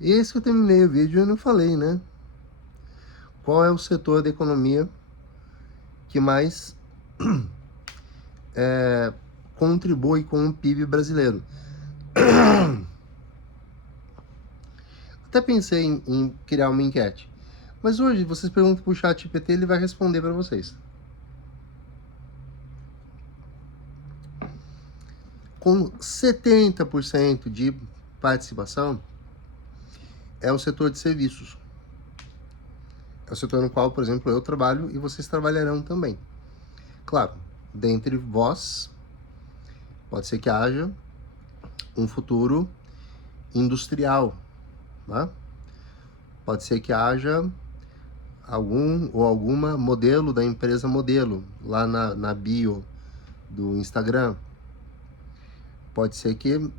Esse eu terminei o vídeo e eu não falei, né? Qual é o setor da economia que mais contribui com o PIB brasileiro? Até pensei em criar uma enquete. Mas hoje vocês perguntam pro ChatGPT, ele vai responder para vocês. Com 70% de participação, é o setor de serviços. É o setor no qual, por exemplo, eu trabalho e vocês trabalharão também. Claro, dentre vós, pode ser que haja um futuro industrial, né? Pode ser que haja algum ou alguma modelo da empresa modelo lá na bio do Instagram. Pode ser que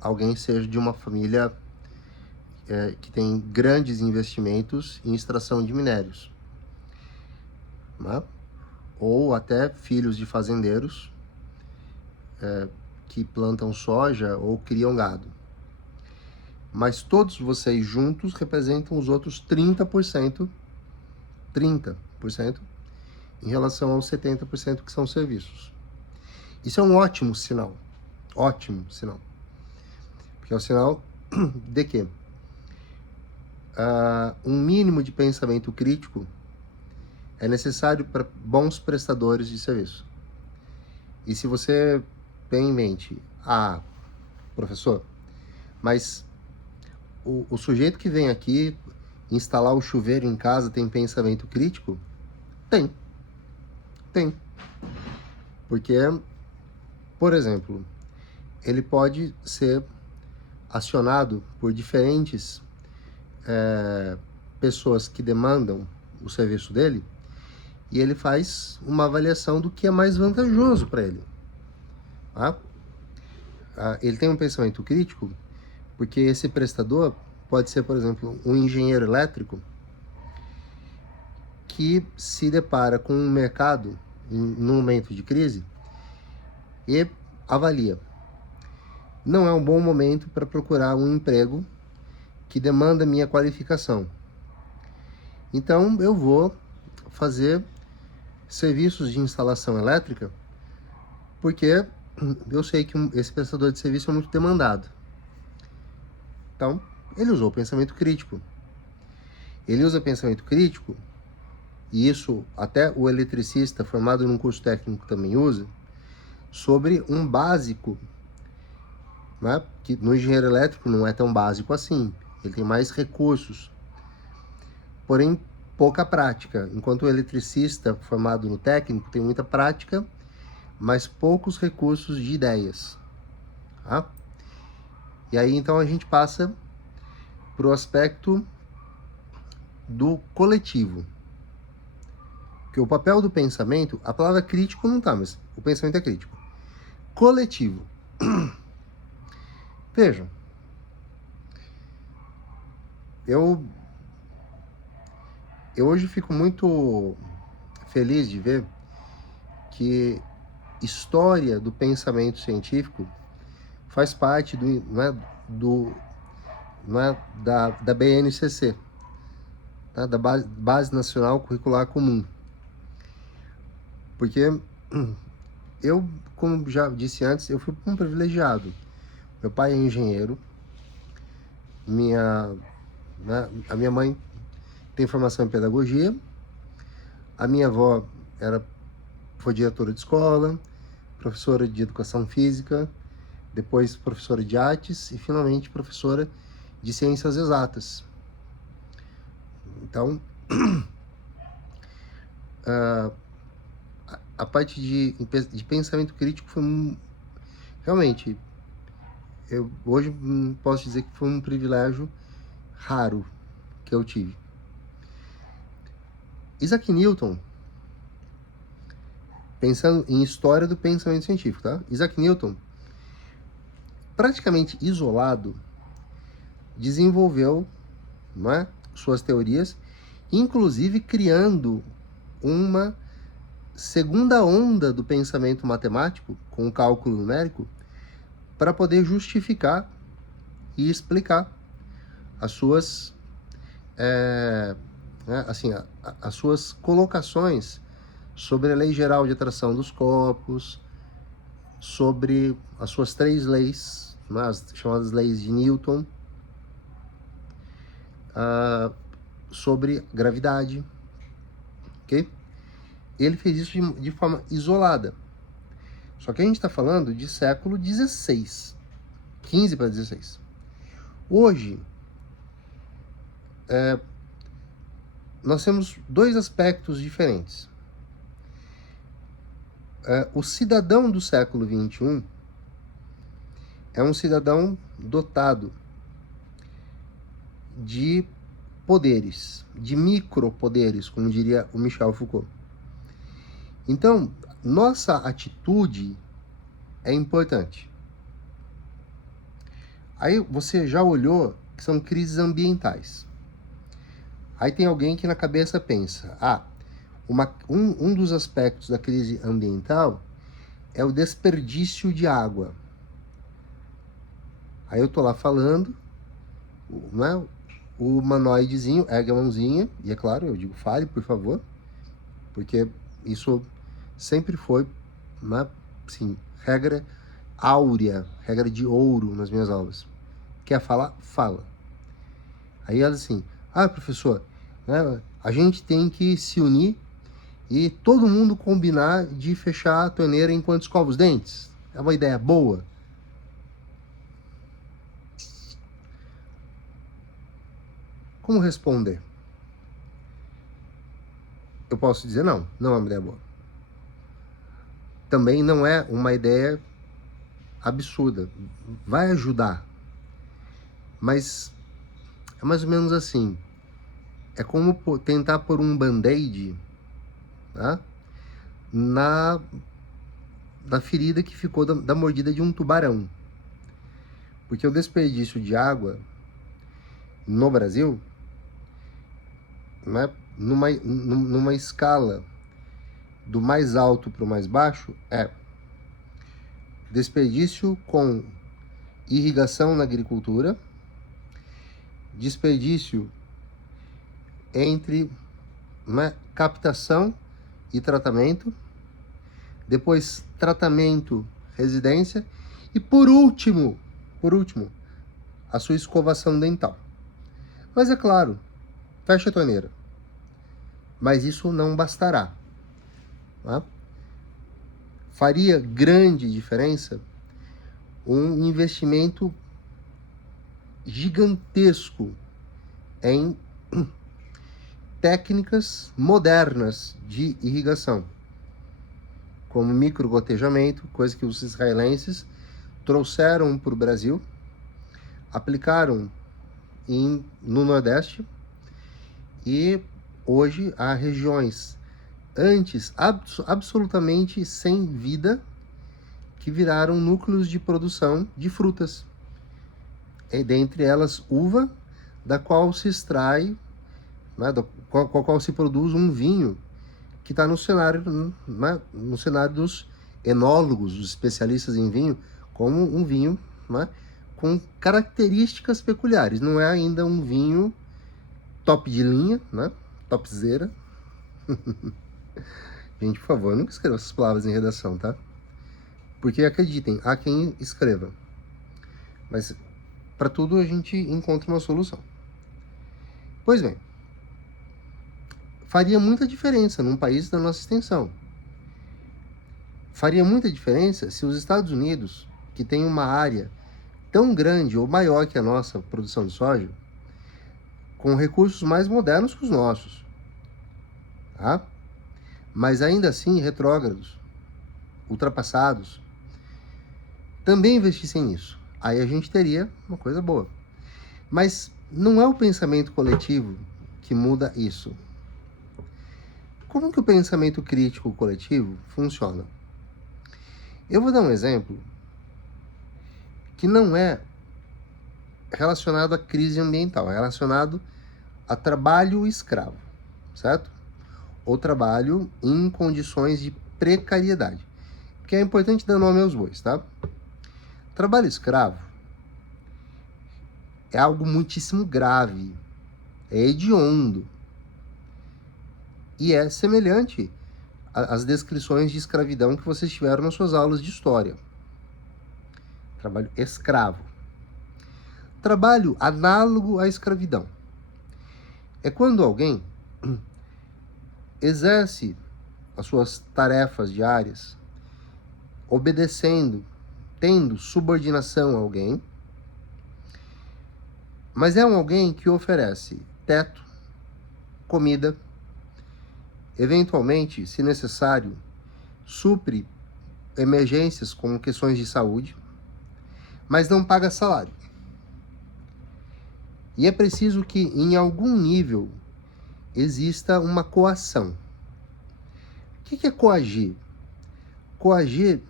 alguém seja de uma família que tem grandes investimentos em extração de minérios, né? Ou até filhos de fazendeiros que plantam soja ou criam gado. Mas todos vocês juntos representam os outros 30% em relação aos 70% que são serviços. Isso é um ótimo sinal. Ótimo sinal. Porque é o sinal de que um mínimo de pensamento crítico é necessário para bons prestadores de serviço. E se você tem em mente, professor, mas o sujeito que vem aqui instalar o chuveiro em casa tem pensamento crítico? Tem. Porque, por exemplo, ele pode ser acionado por diferentes pessoas que demandam o serviço dele, e ele faz uma avaliação do que é mais vantajoso para ele. Tá? Ele tem um pensamento crítico porque esse prestador pode ser, por exemplo, um engenheiro elétrico que se depara com um mercado num momento de crise e avalia. Não é um bom momento para procurar um emprego que demanda minha qualificação. Então eu vou fazer serviços de instalação elétrica porque eu sei que esse prestador de serviço é muito demandado. Então, ele usou o pensamento crítico. Ele usa pensamento crítico, e isso até o eletricista formado num curso técnico também usa, sobre um básico, né? Que no engenheiro elétrico não é tão básico assim, ele tem mais recursos, porém pouca prática, enquanto o eletricista formado no técnico tem muita prática, mas poucos recursos de ideias. Tá? E aí então a gente passa para o aspecto do coletivo. Porque o papel do pensamento, a palavra crítico não tá, mas o pensamento é crítico. Coletivo. Vejam, eu hoje fico muito feliz de ver que história do pensamento científico faz parte da BNCC, tá? Da Base Nacional Curricular Comum. Porque eu, como já disse antes, eu fui um privilegiado. Meu pai é engenheiro, a minha mãe tem formação em pedagogia, a minha avó foi diretora de escola, professora de educação física, depois professora de artes e finalmente professora de ciências exatas. Então, a parte de pensamento crítico foi realmente, eu hoje posso dizer que foi um privilégio raro que eu tive. Isaac Newton, pensando em história do pensamento científico, tá? Isaac Newton, praticamente isolado, desenvolveu, né, suas teorias, inclusive criando uma segunda onda do pensamento matemático, com o cálculo numérico, para poder justificar e explicar as suas, assim, as suas colocações sobre a Lei Geral de Atração dos Corpos, sobre as suas 3 leis, né, as chamadas leis de Newton, sobre gravidade, ok? Ele fez isso de forma isolada. Só que a gente está falando de século XVI, 15 para 16. Hoje, nós temos 2 aspectos diferentes. O cidadão do século XXI é um cidadão dotado de poderes, de micropoderes, como diria o Michel Foucault. Então, nossa atitude é importante. Aí você já olhou que são crises ambientais. Aí tem alguém que na cabeça pensa, um dos aspectos da crise ambiental é o desperdício de água. Aí eu tô lá falando, né, o humanoidezinho ergue a mãozinha, e é claro, eu digo, fale, por favor, porque isso sempre foi, né, assim, regra áurea, regra de ouro nas minhas aulas. Quer falar? Fala. Aí ela assim, professor, né, a gente tem que se unir e todo mundo combinar de fechar a torneira enquanto escova os dentes. É uma ideia boa? Como responder? Eu posso dizer não é uma ideia boa. Também não é uma ideia absurda. Vai ajudar. Mas é mais ou menos assim. É como tentar pôr um band-aid, tá, na ferida que ficou da mordida de um tubarão. Porque o desperdício de água no Brasil, né, numa escala do mais alto para o mais baixo, é desperdício com irrigação na agricultura, desperdício entre, né, captação e tratamento, depois tratamento, residência, e por último, a sua escovação dental. Mas é claro, fecha a torneira. Mas isso não bastará. Tá? Faria grande diferença um investimento gigantesco em técnicas modernas de irrigação, como microgotejamento, coisa que os israelenses trouxeram para o Brasil, aplicaram no Nordeste, e hoje há regiões antes absolutamente sem vida que viraram núcleos de produção de frutas, e dentre elas uva, da qual se extrai, né, com a qual se produz um vinho que está no cenário, né, no cenário dos enólogos, os especialistas em vinho, como um vinho, né, com características peculiares. Não é ainda um vinho top de linha, né, topzera. Gente, por favor, nunca escreva essas palavras em redação, tá? Porque acreditem, há quem escreva. Mas para tudo a gente encontra uma solução. Pois bem, faria muita diferença num país da nossa extensão. Faria muita diferença se os Estados Unidos, que tem uma área tão grande ou maior que a nossa produção de soja, com recursos mais modernos que os nossos, tá? Mas ainda assim retrógrados, ultrapassados, também investissem nisso. Aí a gente teria uma coisa boa. Mas não é o pensamento coletivo que muda isso. Como que o pensamento crítico coletivo funciona? Eu vou dar um exemplo que não é relacionado à crise ambiental, é relacionado a trabalho escravo, certo? Ou trabalho em condições de precariedade. Porque é importante dar nome aos bois, tá? Trabalho escravo é algo muitíssimo grave, é hediondo e é semelhante às descrições de escravidão que vocês tiveram nas suas aulas de história. Trabalho escravo. Trabalho análogo à escravidão é quando alguém exerce as suas tarefas diárias obedecendo, tendo subordinação a alguém, mas é um alguém que oferece teto, comida, eventualmente, se necessário, supre emergências como questões de saúde, mas não paga salário. E é preciso que, em algum nível, exista uma coação. O que é coagir? Coagir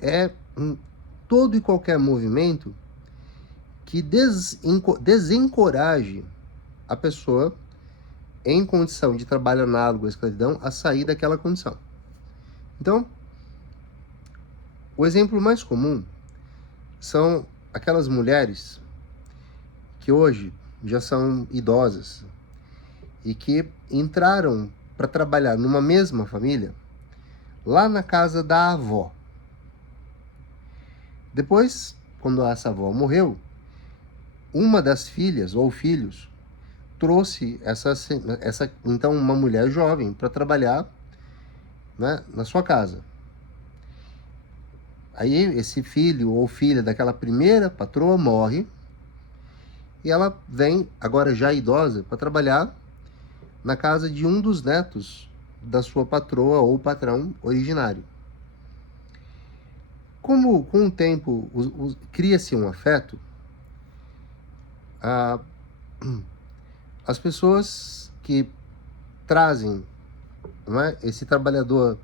é todo e qualquer movimento que desencoraje a pessoa em condição de trabalho análogo à escravidão a sair daquela condição. Então, o exemplo mais comum são aquelas mulheres que hoje já são idosas e que entraram para trabalhar numa mesma família lá na casa da avó. Depois, quando essa avó morreu, uma das filhas ou filhos trouxe então uma mulher jovem para trabalhar, né, na sua casa. Aí esse filho ou filha daquela primeira patroa morre e ela vem, agora já idosa, para trabalhar na casa de um dos netos da sua patroa ou patrão originário. Como com o tempo cria-se um afeto, as pessoas que trazem, não é, esse trabalhador,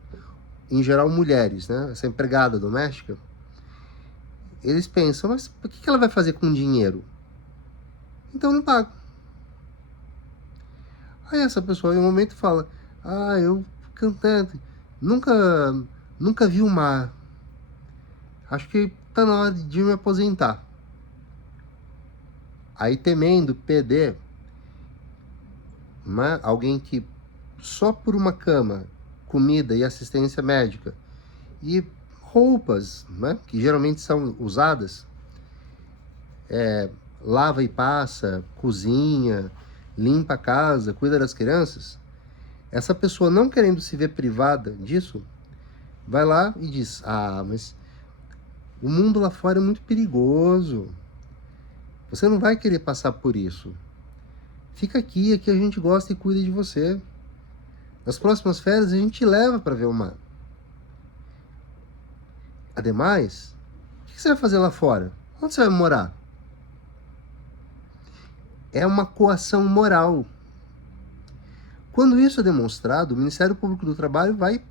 em geral mulheres, né, essa empregada doméstica, eles pensam, mas o que ela vai fazer com dinheiro? Então não pago. Aí essa pessoa em um momento fala, eu cantante, nunca vi o mar, acho que tá na hora de me aposentar. Aí temendo perder, né, alguém que só por uma cama, comida e assistência médica e roupas, né, que geralmente são usadas, lava e passa, cozinha, limpa a casa, cuida das crianças, essa pessoa não querendo se ver privada disso, vai lá e diz, mas o mundo lá fora é muito perigoso, você não vai querer passar por isso, fica aqui a gente gosta e cuida de você, nas próximas férias a gente te leva para ver o mar. Ademais, o que você vai fazer lá fora? Onde você vai morar? É uma coação moral. Quando isso é demonstrado, o Ministério Público do Trabalho vai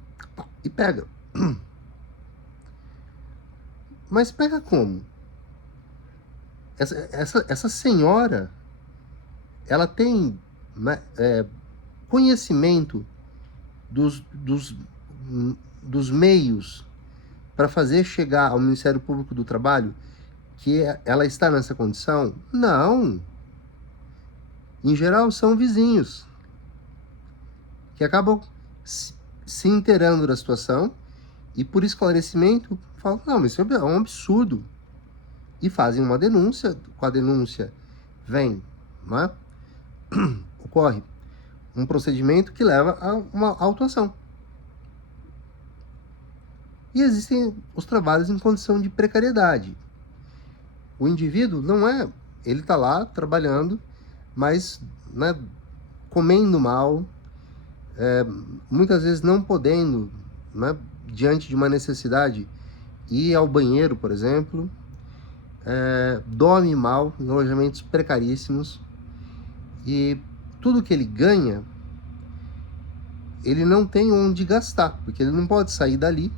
e pega. Mas pega como? Essa senhora, ela tem, né, conhecimento dos meios para fazer chegar ao Ministério Público do Trabalho que ela está nessa condição? Não. Em geral, são vizinhos que acabam se inteirando da situação e, por esclarecimento, falam, não, mas isso é um absurdo. E fazem uma denúncia, com a denúncia vem, né? Ocorre um procedimento que leva a uma autuação. E existem os trabalhos em condição de precariedade. O indivíduo não é, ele está lá trabalhando, mas, né, comendo mal, muitas vezes não podendo, né, diante de uma necessidade, ir ao banheiro, por exemplo, dorme mal em alojamentos precaríssimos, e tudo que ele ganha, ele não tem onde gastar, porque ele não pode sair dali.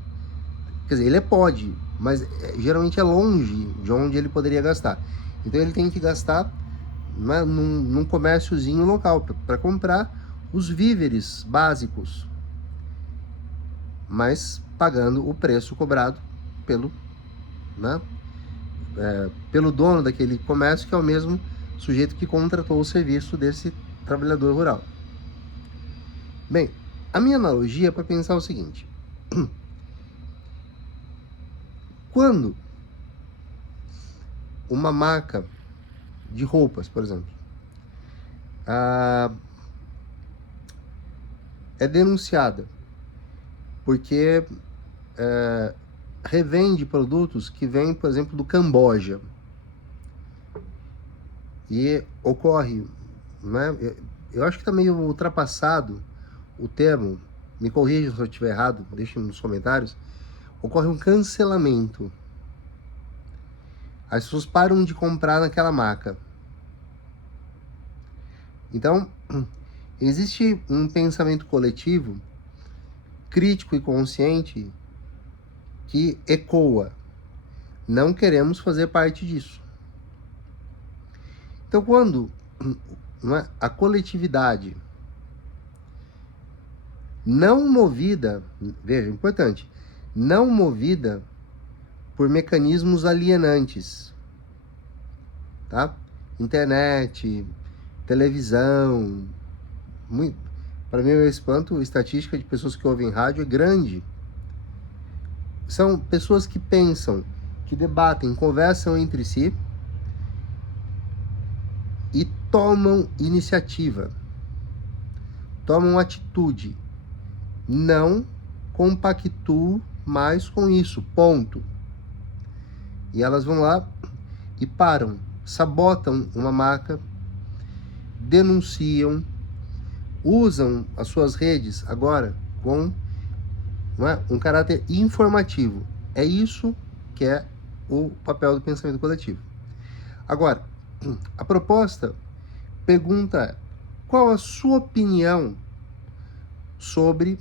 Quer dizer, ele pode, mas geralmente é longe de onde ele poderia gastar. Então ele tem que gastar, né, num comérciozinho local para comprar os víveres básicos, mas pagando o preço cobrado pelo, né, pelo dono daquele comércio, que é o mesmo sujeito que contratou o serviço desse trabalhador rural. Bem, a minha analogia é para pensar o seguinte: quando uma marca de roupas, por exemplo, é denunciada porque revende produtos que vêm, por exemplo, do Camboja, e ocorre, né, eu acho que está meio ultrapassado o termo, me corrija se eu estiver errado, deixe nos comentários, ocorre um cancelamento. As pessoas param de comprar naquela marca. Então, existe um pensamento coletivo, crítico e consciente, que ecoa: não queremos fazer parte disso. Então, quando a coletividade não movida, veja, importante, não movida por mecanismos alienantes, tá? Internet, televisão, para mim, meu espanto, a estatística de pessoas que ouvem rádio é grande. São pessoas que pensam, que debatem, conversam entre si e tomam iniciativa, tomam atitude. Não compactuo mais com isso, ponto. E elas vão lá e param, sabotam uma marca, denunciam, usam as suas redes agora com um caráter informativo. É isso que é o papel do pensamento coletivo. Agora, a proposta pergunta: qual a sua opinião sobre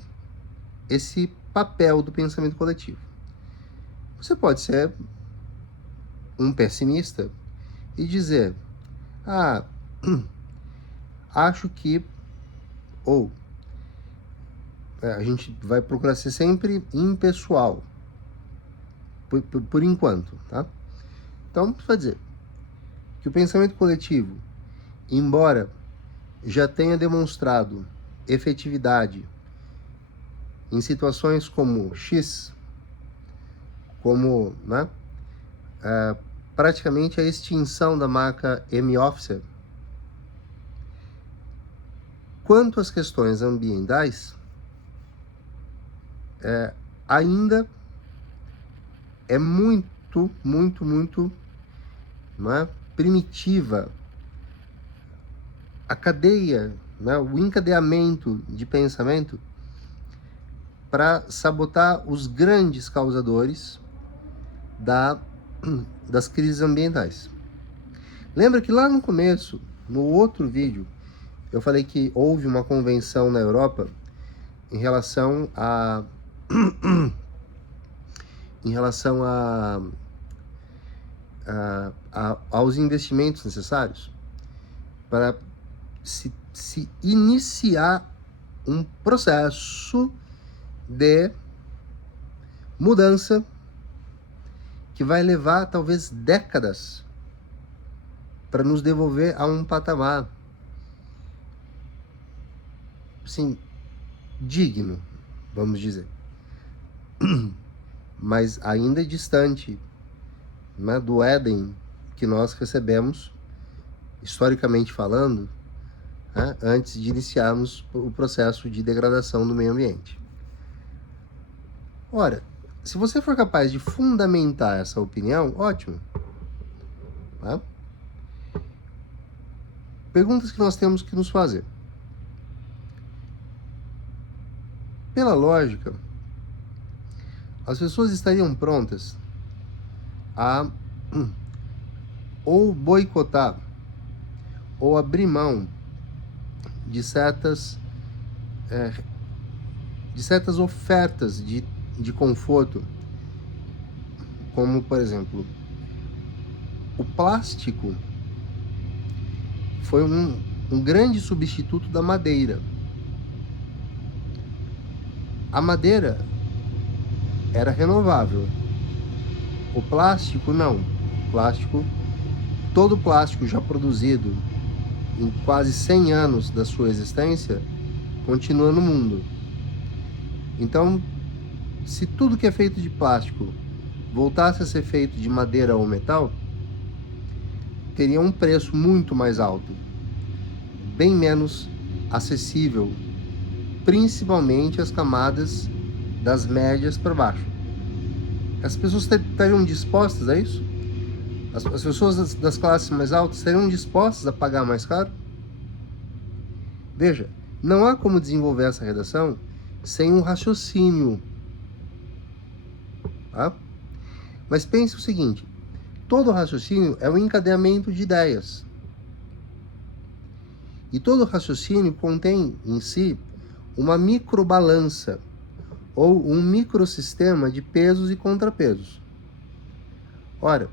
esse papel do pensamento coletivo? Você pode ser um pessimista e dizer: acho que, ou a gente vai procurar ser sempre impessoal, por enquanto, tá? Então, você vai dizer que o pensamento coletivo, embora já tenha demonstrado efetividade em situações como X, como, né, praticamente a extinção da marca M-Officer, quanto às questões ambientais, ainda é muito, né, primitiva a cadeia, né, o encadeamento de pensamento para sabotar os grandes causadores das crises ambientais. Lembra que lá no começo, no outro vídeo, eu falei que houve uma convenção na Europa em relação aos investimentos necessários para se iniciar um processo de mudança que vai levar talvez décadas para nos devolver a um patamar, assim, digno, vamos dizer, mas ainda distante, né, do Éden que nós recebemos, historicamente falando, né, antes de iniciarmos o processo de degradação do meio ambiente. Ora, se você for capaz de fundamentar essa opinião, ótimo. Tá? Perguntas que nós temos que nos fazer. Pela lógica, as pessoas estariam prontas a ou boicotar ou abrir mão de certas ofertas de conforto, como, por exemplo, o plástico foi um grande substituto da madeira. A madeira era renovável, o plástico não. O plástico todo o plástico já produzido em quase 100 anos da sua existência continua no mundo. Então, se tudo que é feito de plástico voltasse a ser feito de madeira ou metal, teria um preço muito mais alto, bem menos acessível, principalmente as camadas das médias para baixo. As pessoas estariam dispostas a isso? As pessoas das classes mais altas estariam dispostas a pagar mais caro? Veja, não há como desenvolver essa redação sem um raciocínio. Tá? Mas pense o seguinte, todo raciocínio é um encadeamento de ideias. E todo raciocínio contém em si uma microbalança ou um microsistema de pesos e contrapesos. Ora,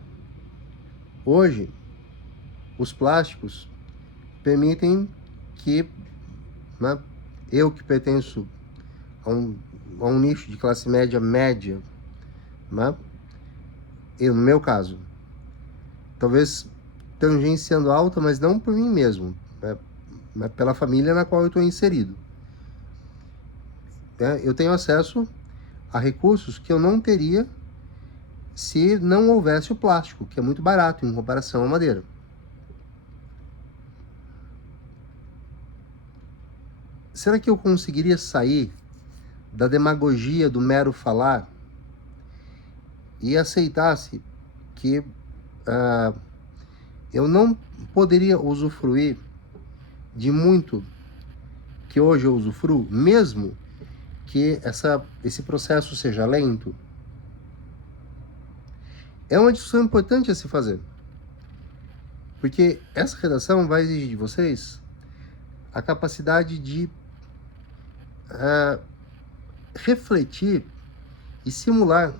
hoje, os plásticos permitem que, né, eu que pertenço a um nicho de classe média, né, eu, no meu caso, talvez tangenciando alta, mas não por mim mesmo, né, pela família na qual eu estou inserido. Eu tenho acesso a recursos que eu não teria se não houvesse o plástico, que é muito barato em comparação à madeira. Será que eu conseguiria sair da demagogia do mero falar e aceitasse que eu não poderia usufruir de muito que hoje eu usufruo, mesmo que esse processo seja lento? É uma discussão importante a se fazer, porque essa redação vai exigir de vocês a capacidade de refletir e simular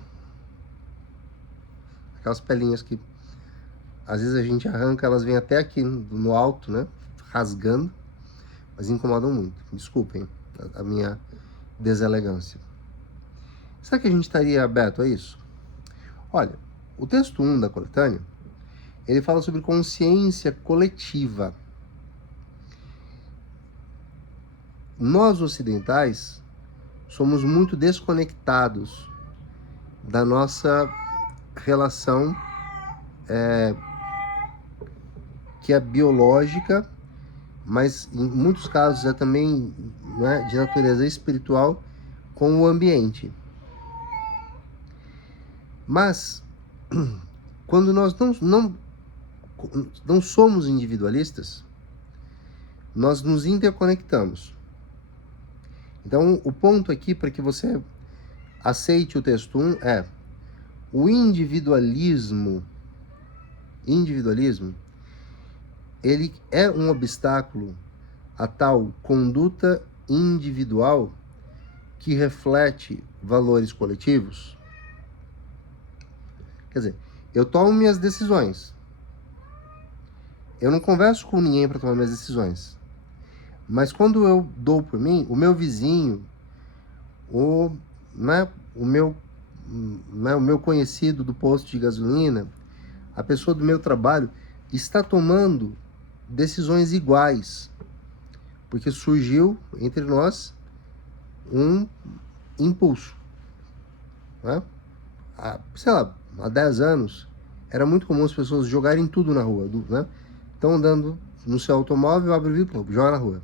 aquelas pelinhas que às vezes a gente arranca, elas vêm até aqui no alto, né, rasgando, mas incomodam muito. Desculpem a minha deselegância. Será que a gente estaria aberto a isso? Olha, o texto 1 da coletânea, ele fala sobre consciência coletiva. Nós ocidentais somos muito desconectados da nossa relação que é biológica, mas em muitos casos é também, né, de natureza espiritual, com o ambiente. Mas quando nós não somos individualistas, nós nos interconectamos. Então, o ponto aqui para que você aceite o texto 1 é: o individualismo, ele é um obstáculo a tal conduta individual que reflete valores coletivos? Quer dizer, eu tomo minhas decisões. Eu não converso com ninguém para tomar minhas decisões. Mas quando eu dou por mim, o meu vizinho, o meu conhecido do posto de gasolina, a pessoa do meu trabalho, está tomando decisões iguais, porque surgiu entre nós um impulso. Né? Sei lá, há 10 anos, era muito comum as pessoas jogarem tudo na rua. Né? Estão andando no seu automóvel, abre o vidro, joga na rua.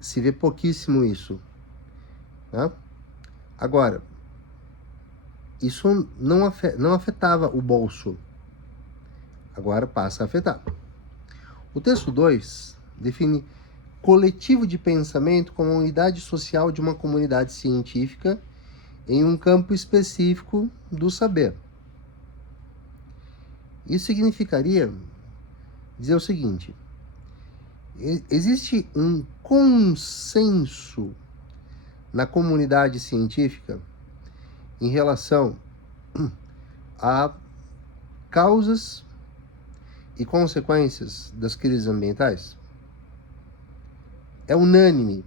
Se vê pouquíssimo isso. Né? Agora, isso não afetava o bolso. Agora passa a afetar. O texto 2 define coletivo de pensamento como a unidade social de uma comunidade científica em um campo específico do saber. Isso significaria dizer o seguinte: existe um consenso na comunidade científica em relação a causas e consequências das crises ambientais? É unânime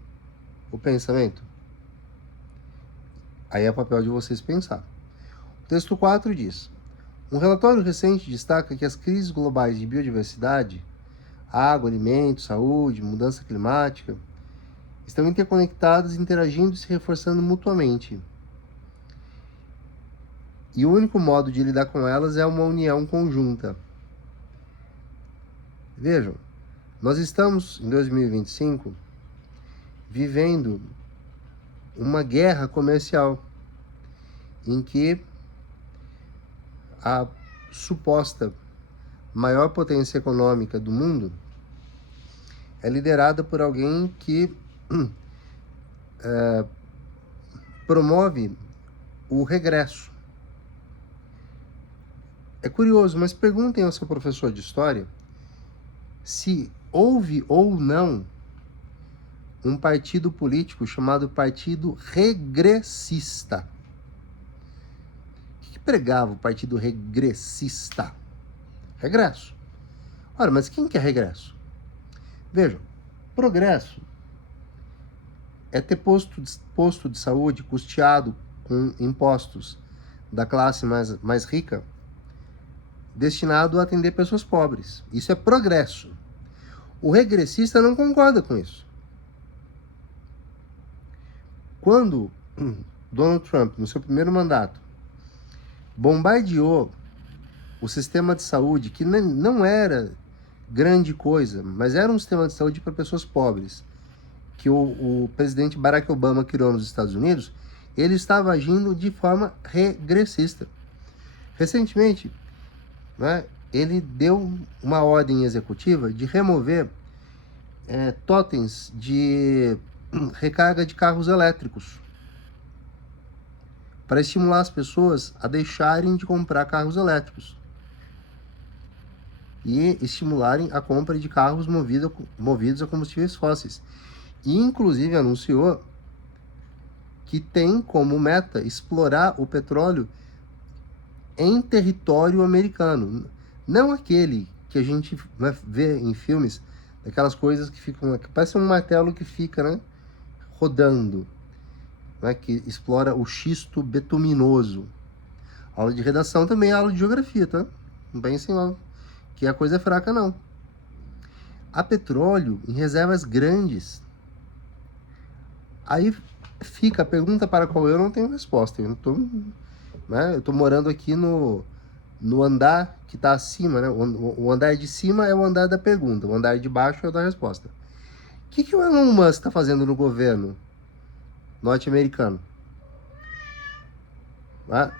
o pensamento? Aí é papel de vocês pensar. O texto 4 diz: Um relatório recente destaca que as crises globais de biodiversidade, água, alimentos, saúde, mudança climática, estão interconectadas, interagindo e se reforçando mutuamente. E o único modo de lidar com elas é uma união conjunta. Vejam, nós estamos em 2025 vivendo uma guerra comercial em que a suposta maior potência econômica do mundo é liderada por alguém que promove o regresso. É curioso, mas perguntem ao seu professor de história se houve ou não um partido político chamado Partido Regressista. O que pregava o Partido Regressista? Regresso. Ora, mas quem quer regresso? Vejam, progresso é ter posto de saúde custeado com impostos da classe mais rica, destinado a atender pessoas pobres. Isso é progresso. O regressista não concorda com isso. Quando Donald Trump, no seu primeiro mandato, bombardeou o sistema de saúde, que não era grande coisa, mas era um sistema de saúde para pessoas pobres, que o presidente Barack Obama criou nos Estados Unidos, ele estava agindo de forma regressista. Recentemente, né, ele deu uma ordem executiva de remover totens de recarga de carros elétricos, para estimular as pessoas a deixarem de comprar carros elétricos e estimularem a compra de carros movidos a combustíveis fósseis. E inclusive anunciou que tem como meta explorar o petróleo em território americano, não aquele que a gente vê em filmes, daquelas coisas que ficam, que parece um martelo que fica, né, rodando, né, que explora o xisto betuminoso. Aula de redação também é aula de geografia, tá? Não pensem lá que a coisa é fraca, não. Há petróleo em reservas grandes. Aí fica a pergunta para a qual eu não tenho resposta. Eu tô morando aqui no andar que está acima, né? O andar de cima é o andar da pergunta, o andar de baixo é o da resposta. O que o Elon Musk está fazendo no governo norte-americano? Né?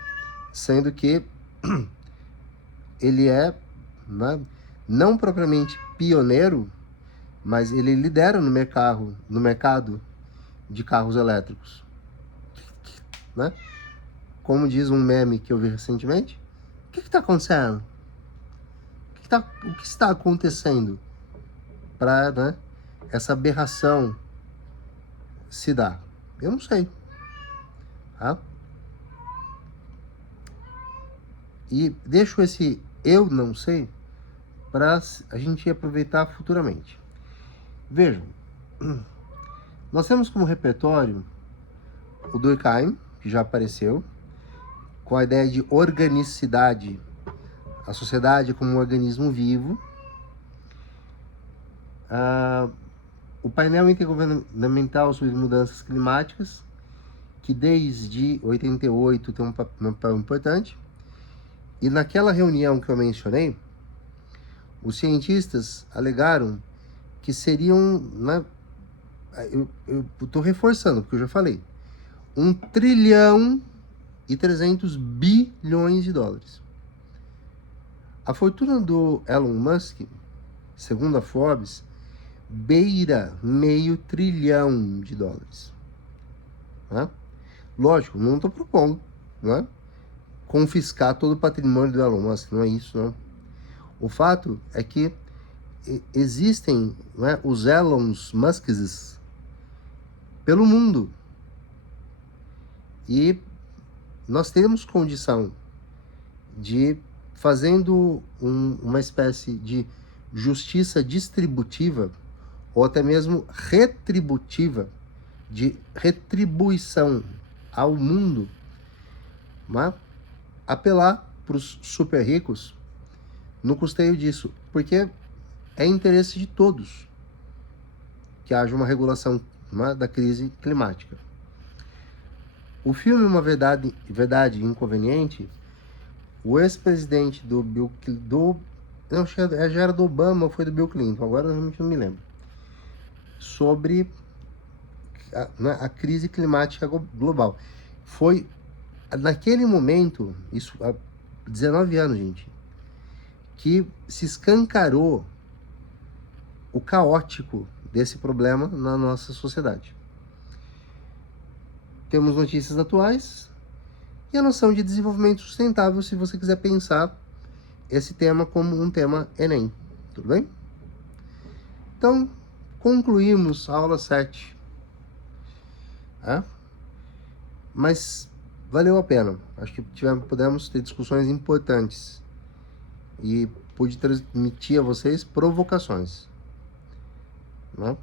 Sendo que ele é, né, não propriamente pioneiro, mas ele lidera no mercado de carros elétricos. Né? Como diz um meme que eu vi recentemente, o que está acontecendo? O que está acontecendo para, né, essa aberração se dar? Eu não sei. Tá? E deixo esse eu não sei para a gente aproveitar futuramente. Vejam, nós temos como repertório o Durkheim, que já apareceu, com a ideia de organicidade, a sociedade como um organismo vivo. O painel intergovernamental sobre mudanças climáticas, que desde 88 tem um papel importante. E naquela reunião que eu mencionei, os cientistas alegaram que seriam, né, eu estou reforçando, porque eu já falei, 1 trilhão e 300 bilhões de dólares. A fortuna do Elon Musk, segundo a Forbes, beira $500 bilhão de dólares. Né? Lógico, não estou propondo, né, confiscar todo o patrimônio do Elon Musk, não é isso, não. O fato é que existem, né, os Elon Musks pelo mundo. E nós temos condição de, fazendo uma espécie de justiça distributiva, ou até mesmo retributiva, de retribuição ao mundo, né, apelar para os super ricos no custeio disso, porque é interesse de todos que haja uma regulação, né, da crise climática. O filme Uma Verdade Inconveniente, o ex-presidente do Bill Clinton, não, já era do Obama ou foi do Bill Clinton, agora realmente não me lembro, sobre a crise climática global. Foi naquele momento, isso há 19 anos, gente, que se escancarou o caótico desse problema na nossa sociedade. Temos notícias atuais e a noção de desenvolvimento sustentável, se você quiser pensar esse tema como um tema Enem. Tudo bem? Então, concluímos a aula 7. Mas valeu a pena. Acho que pudemos ter discussões importantes e pude transmitir a vocês provocações, né?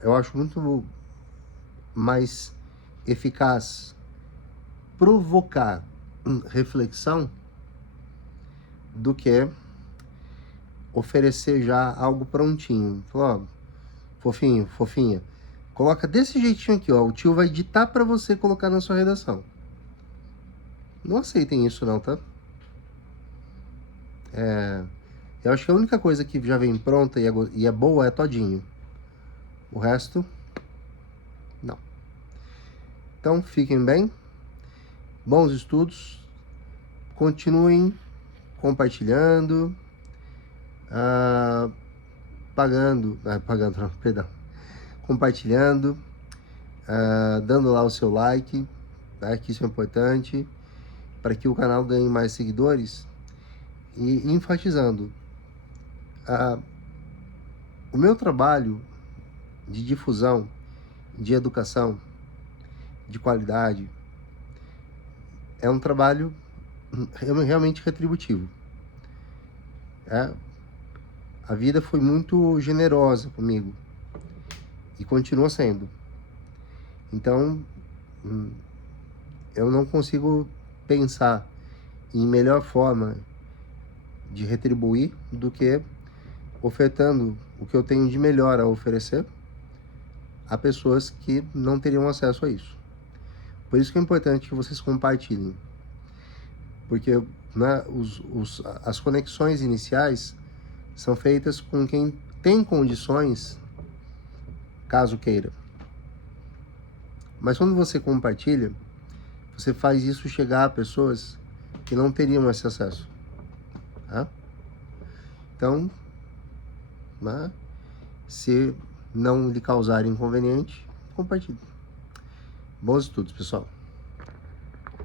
Eu acho muito mais eficaz provocar reflexão do que oferecer já algo prontinho. Falou, ó, fofinho, fofinha, coloca desse jeitinho aqui, ó, o tio vai ditar para você colocar na sua redação. Não aceitem isso não, tá? Eu acho que a única coisa que já vem pronta e é boa é todinho. O resto, não. Então, fiquem bem. Bons estudos. Continuem compartilhando. Compartilhando. Dando lá o seu like. Tá? Que isso é importante. Para que o canal ganhe mais seguidores. E enfatizando. O meu trabalho de difusão, de educação, de qualidade, é um trabalho realmente retributivo. A vida foi muito generosa comigo e continua sendo. Então, eu não consigo pensar em melhor forma de retribuir do que ofertando o que eu tenho de melhor a oferecer a pessoas que não teriam acesso a isso. Por isso que é importante que vocês compartilhem, porque, né, as conexões iniciais são feitas com quem tem condições, caso queira. Mas quando você compartilha, você faz isso chegar a pessoas que não teriam esse acesso. Tá? Então, né, se não lhe causar inconveniente, compartilhe. Bons estudos, pessoal.